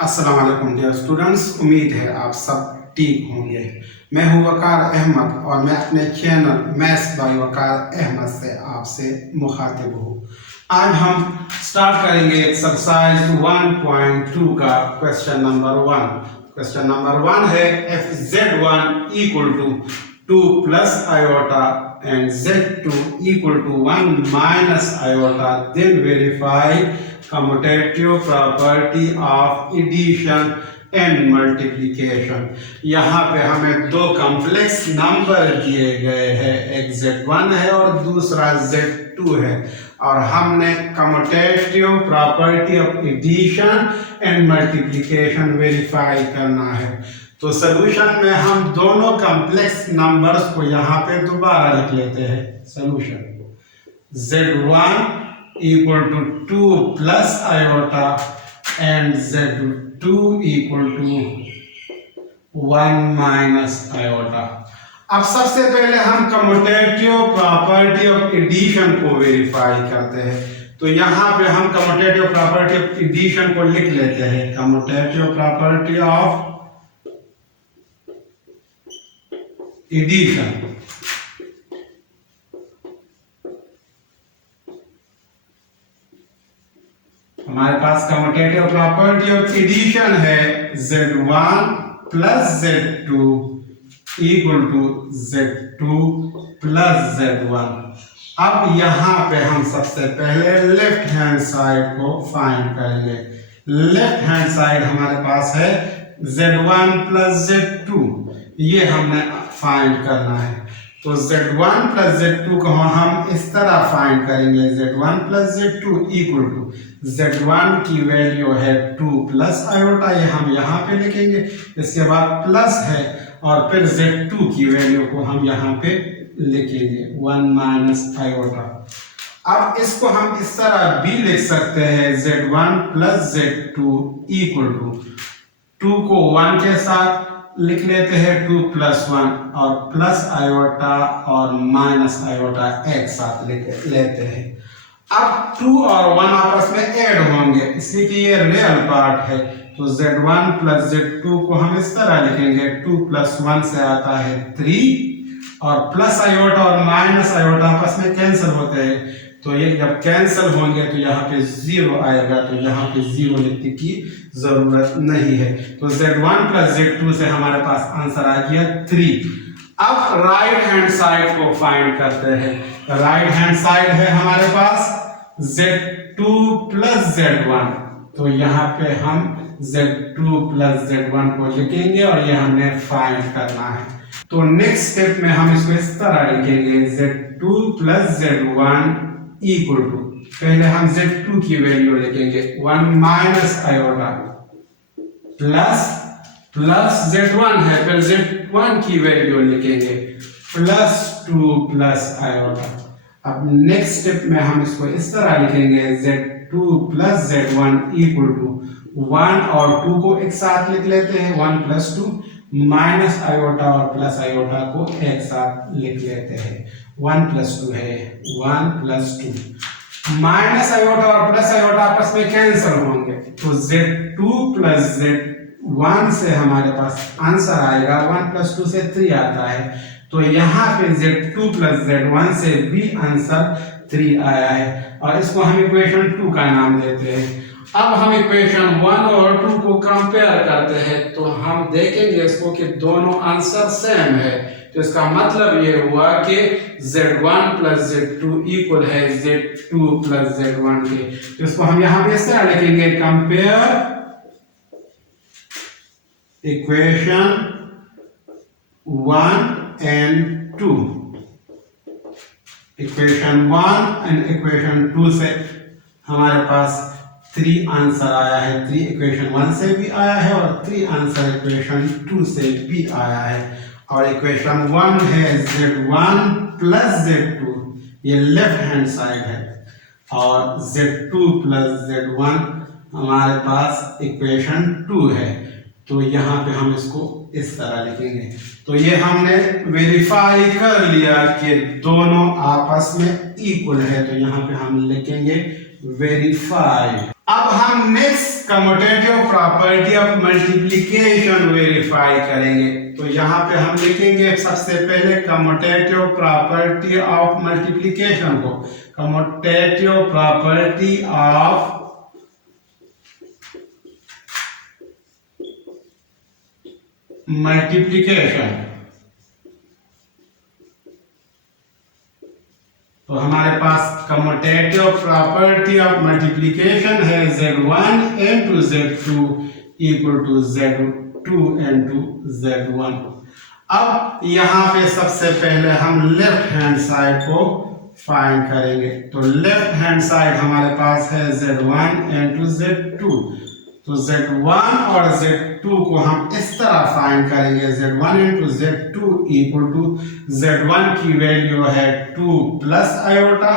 अस्सलाम वालेकुम dear students, उम्मीद है आप सब ठीक होंगे। मैं हूं वकार अहमद और मैं अपने चैनल मैथ्स बाय वकार अहमद से आपसे मुखातिब हूं। आज हम स्टार्ट करेंगे एक्सरसाइज 1.2 का क्वेश्चन नंबर 1। क्वेश्चन नंबर 1 है fz1 equal to 2 plus iota and z2 equal to 1 minus iota, then verify commutative property of addition and multiplication। यहाँ पे हमें दो कॉम्प्लेक्स नंबर दिए गए हैं, एक z1 है और दूसरा z2 है, और हमने commutative property of addition and multiplication verify करना है। तो सोल्यूशन में हम दोनों कॉम्प्लेक्स नंबर्स को यहाँ पे दोबारा लिख लेते हैं। Solution z1 equal to 2 plus iota and z2 equal to 1 minus iota. अब सबसे पहले हम कम्यूटेटिव प्रॉपर्टी ऑफ एडिशन को वेरीफाई करते हैं। तो यहाँ पे हम कम्यूटेटिव प्रॉपर्टी ऑफ एडिशन को लिख लेते हैं। कम्यूटेटिव प्रॉपर्टी ऑफ एडिशन, हमारे पास कम्यूटेटिव प्रॉपर्टी ऑफ एडिशन है z1 plus z2 equal to z2 plus z1। अब यहाँ पे हम सबसे पहले लेफ्ट हैंड साइड को फाइंड करेंगे। लेफ्ट हैंड साइड हमारे पास है z1 प्लस z2, ये हमने फाइंड करना है। तो z1 प्लस z2 को हम इस तरह फाइंड करेंगे। z1 plus z2 equal to z1 की वैल्यू है 2 प्लस आयोटा, ये हम यहाँ पे लिखेंगे। इसके बाद प्लस है और फिर z2 की वैल्यू को हम यहाँ पे लिखेंगे 1 माइनस आयोटा। अब इसको हम इस तरह भी लिख सकते हैं, z1 plus z2 equal to 2 को 1 के साथ लिख लेते हैं 2 प्लस 1 और प्लस आयोटा और माइनस आयोटा एक साथ लिख लेते हैं। अब 2 और 1 आपस में ऐड होंगे, इसलिए कि ये रियल पार्ट है। तो z1 प्लस z2 को हम इस तरह लिखेंगे, 2 प्लस 1 से आता है 3 और प्लस आयोटा और माइनस आयोटा आपस में कैंसिल होते हैं। तो ये जब कैंसिल होंगे तो यहाँ पे 0 आएगा, तो यहाँ पे 0 लिखने की जरूरत नहीं है। तो z1 प्लस z2 से हमारे पास आंसर आ गया 3। अब राइट हैंड साइड को फाइंड करते हैं। राइट हैंड साइड है हमारे पास z2 प्लस z1, तो यहाँ पे हम z2 प्लस z1 को लिखेंगे और ये हमने फाइंड करना है। तो नेक्स्ट स्टेप में हम इसको इस तरह लिखेंगे, z2 plus z1 equal to, पहले हम z2 की वैल्यू लिखेंगे 1 माइनस आयोटा प्लस z1 है, फिर z1 की वैल्यू लिखेंगे प्लस 2 प्लस आयोटा। अब नेक्स्ट स्टेप में हम इसको इस तरह लिखेंगे, z2 plus z1 equal to 1 और 2 को एक साथ लिख लेते हैं 1 प्लस 2, माइनस आयोटा और प्लस आयोटा को एक साथ लिख लेते हैं। 1 प्लस 2 है 1 प्लस 2, माइनस आयोटा और प्लस आयोटा आपस में कैंसिल होंगे, तो z2 प्लस z1 से हमारे पास आंसर आएगा 1 प्लस 2 से 3 आता है। तो यहाँ पे z2 प्लस z1 से भी आंसर 3 आया है और इसको हम इक्वेशन 2 का नाम देते हैं। अब हम इक्वेशन 1 और 2 को कंपेयर करते हैं, तो हम देखेंगे इसको कि दोनों आंसर सेम है। तो इसका मतलब ये हुआ कि z1 प्लस z2 इक्वल है z2 प्लस z1 के। तो इसको हम यहाँ पे इस तरह लिखेंगे, compare equation 1 and 2। Equation 1 and equation 2 से हमारे पास 3 आंसर आया है। 3 इक्वेशन 1 से भी आया है और 3 आंसर इक्वेशन 2 से भी आया है। और इक्वेशन 1 है z1 प्लस z2, ये लेफ्ट हैंड साइड है, और z2 प्लस z1 हमारे पास इक्वेशन 2 है। तो यहाँ पे हम इसको इस तरह लिखेंगे। तो ये हमने वेरीफाई कर लिया कि दोनों आपस में इक्वल है, तो यहाँ पे हम लिखेंगे वेरीफाई। अब हम next commutative property of multiplication verify करेंगे। तो यहाँ पे हम लिखेंगे सबसे पहले कम्यूटेटिव प्रॉपर्टी ऑफ मल्टीप्लिकेशन को, कम्यूटेटिव प्रॉपर्टी ऑफ मल्टीप्लिकेशन। तो हमारे पास कम्यूटेटिव प्रॉपर्टी ऑफ मल्टीप्लिकेशन है Z1 into Z2 equal to Z2 into Z1। अब यहाँ पे सबसे पहले हम लेफ्ट हैंड साइड को फाइंड करेंगे। तो लेफ्ट हैंड साइड हमारे पास है Z1 into Z2। तो Z1 और Z2 को हम इस तरह फाइंड करेंगे, Z1 into Z2 equal to Z1 की वैल्यू है 2 प्लस आयोटा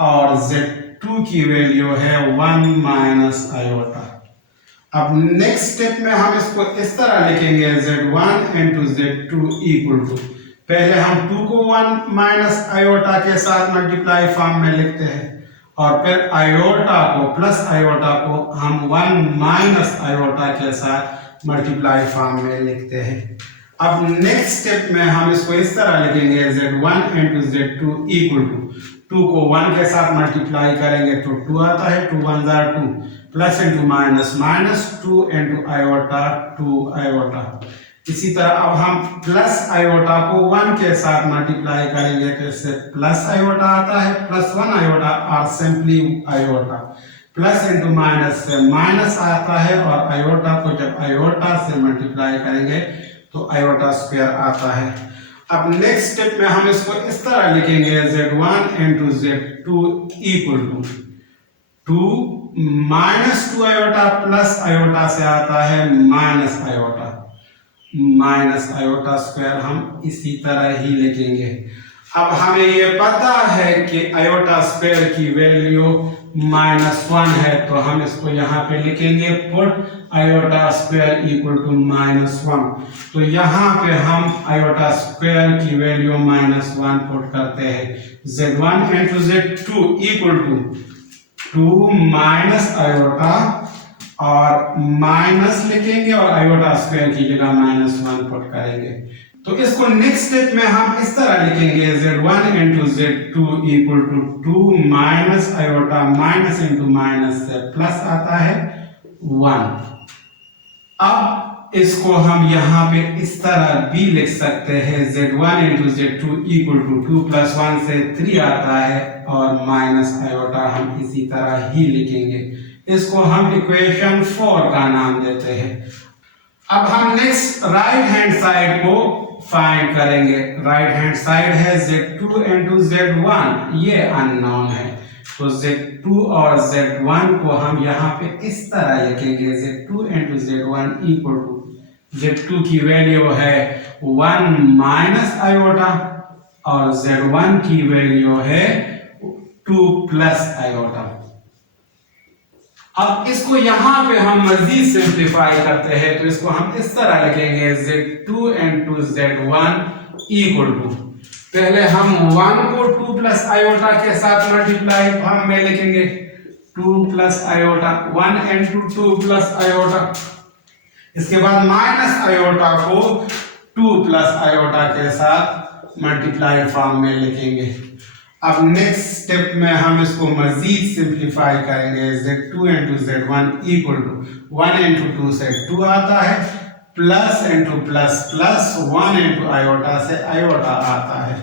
और Z2 की वैल्यू है 1 माइनस आयोटा। अब नेक्स्ट स्टेप में हम इसको इस तरह लिखेंगे, Z1 into Z2 equal to, पहले हम 2 को 1 माइनस आयोटा के साथ मल्टीप्लाई फॉर्म में लिखते हैं और फिर आयोटा को प्लस आयोटा को हम 1 माइनस आयोटा के साथ मल्टीप्लाई फॉर्म में लिखते हैं। अब नेक्स्ट स्टेप में हम इसको इस तरह लिखेंगे, Z1 into Z2 equal to, 2 को 1 के साथ मल्टीप्लाई करेंगे तो 2 आता है, 2 1 jar 2, plus into minus minus 2 into iota 2 iota. इसी तरह अब हम प्लस आयोटा को 1 के साथ मल्टीप्लाई करेंगे तो इससे प्लस आयोटा आता है, प्लस 1 आयोटा और simply iota, plus into minus से माइनस आता है और आयोटा को जब आयोटा से मल्टीप्लाई करेंगे तो आयोटा स्क्वायर आता है। अब नेक्स्ट स्टेप में हम इसको इस तरह लिखेंगे, Z1 into Z2 equal to 2 minus 2 iota plus iota से आता है minus iota, minus iota square हम इसी तरह ही लिखेंगे। अब हमें ये पता है कि आयोटा स्क्वायर की वैल्यू -1 है, तो हम इसको यहाँ पे लिखेंगे put iota square equal to -1। तो यहाँ पे हम आयोटा स्क्वायर की वैल्यू -1 पुट करते हैं। Z1 into Z2 equal to 2 minus iota और माइनस लिखेंगे और आयोटा स्क्वायर की जगह -1 पुट करेंगे। तो इसको नेक्स्ट स्टेप में हम इस तरह लिखेंगे, Z1 into Z2 equal to 2 minus iota minus into minus से प्लस आता है 1। अब इसको हम यहाँ पे इस तरह भी लिख सकते हैं, Z1 into Z2 equal to 2 plus 1 से 3 आता है और माइनस आयोटा हम इसी तरह ही लिखेंगे। इसको हम इक्वेशन 4 का नाम देते हैं। अब हम नेक्स्ट राइट हैंड साइड को फाइंड करेंगे। राइट हैंड साइड है Z2 into Z1, ये अननोन है, तो Z2 और Z1 को हम यहाँ पे इस तरह लिखेंगे, Z2 into Z1 equal to Z2 की वैल्यू है 1 माइनस आयोटा और Z1 की वैल्यू है 2 प्लस आयोटा। अब इसको यहाँ पे हम मजीद सिंप्लीफाई करते हैं, तो इसको हम इस तरह लिखेंगे, Z2 into Z1 equal to, पहले हम 1 को 2 प्लस आयोटा के साथ मल्टीप्लाई फॉर्म में लिखेंगे, 2 plus iota, 1 into 2 plus iota, इसके बाद माइनस आयोटा को 2 प्लस आयोटा के साथ मल्टीप्लाई फॉर्म में लिखेंगे। अब नेक्स्ट स्टेप में हम इसको मजीद सिंप्लीफाई करेंगे, Z2 into Z1 equal to 1 into 2 से 2 आता है, plus into plus plus 1 into iota से आयोटा आता है।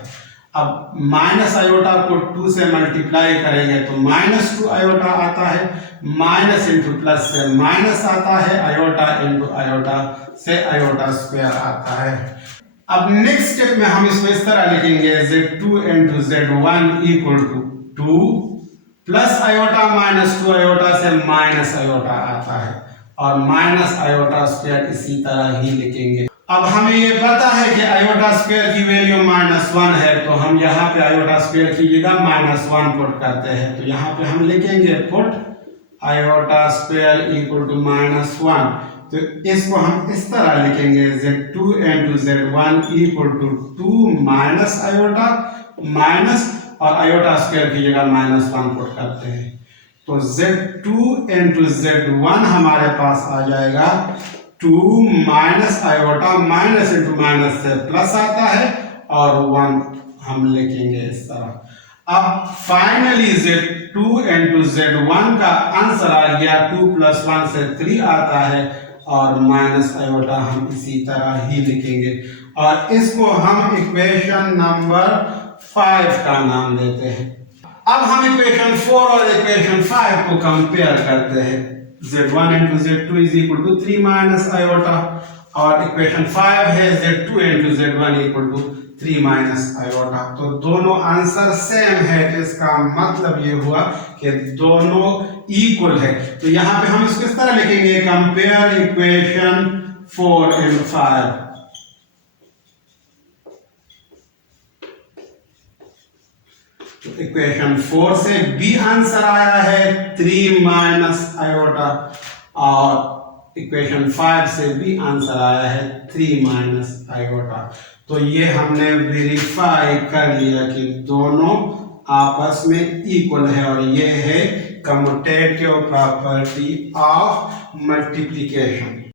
अब माइनस आयोटा को 2 से मल्टीप्लाई करेंगे तो -2 आयोटा आता है, माइनस इंटू प्लस से माइनस आता है, आयोटा इंटू आयोटा से आयोटा स्क्वायर आता है। अब नेक्स्ट स्टेप में हम इसको इस तरह लिखेंगे, Z2 into Z1 equal to 2 plus iota minus 2 iota से माइनस आयोटा आता है और माइनस आयोटा स्क्वायर इसी तरह ही लिखेंगे। अब हमें ये पता है कि आयोटा स्क्वायर की वैल्यू -1 है, तो हम यहाँ पे आयोटा स्क्वायर की जगह -1 पुट करते हैं। तो यहाँ पे हम लिखेंगे put iota square equal to -1। तो इसको हम इस तरह लिखेंगे, Z2 into Z1 equal to 2 minus iota minus और आयोटा स्क्वायर की जगह -1 पुट करते हैं। तो Z2 इंटू Z1 हमारे पास आ जाएगा 2 minus iota, minus into minus से प्लस आता है और 1 हम लिखेंगे इस तरह। अब फाइनली Z2 इंटू Z1 का आंसर आ गया 2 प्लस 1 से 3 आता है और माइनस आयोटा हम इसी तरह ही लिखेंगे और इसको हम इक्वेशन नंबर 5 का नाम देते हैं। अब हम इक्वेशन 4 और इक्वेशन 5 को कंपेयर करते हैं। Z1 into Z2 is equal to 3 minus iota और इक्वेशन 5 है Z2 into Z1 equal to 3 minus iota. तो दोनों आंसर सेम है, तो इसका मतलब ये हुआ कि दोनों इक्वल है। तो यहाँ पे हम इसको इस तरह लिखेंगे, कंपेयर इक्वेशन 4 एंड 5। तो इक्वेशन 4 से बी आंसर आया है 3 माइनस आयोटा और इक्वेशन 5 से भी आंसर आया है 3 माइनस आयोटा। तो ये हमने वेरीफाई कर लिया कि दोनों आपस में इक्वल है और ये है कम्यूटेटिव प्रॉपर्टी ऑफ मल्टीप्लिकेशन।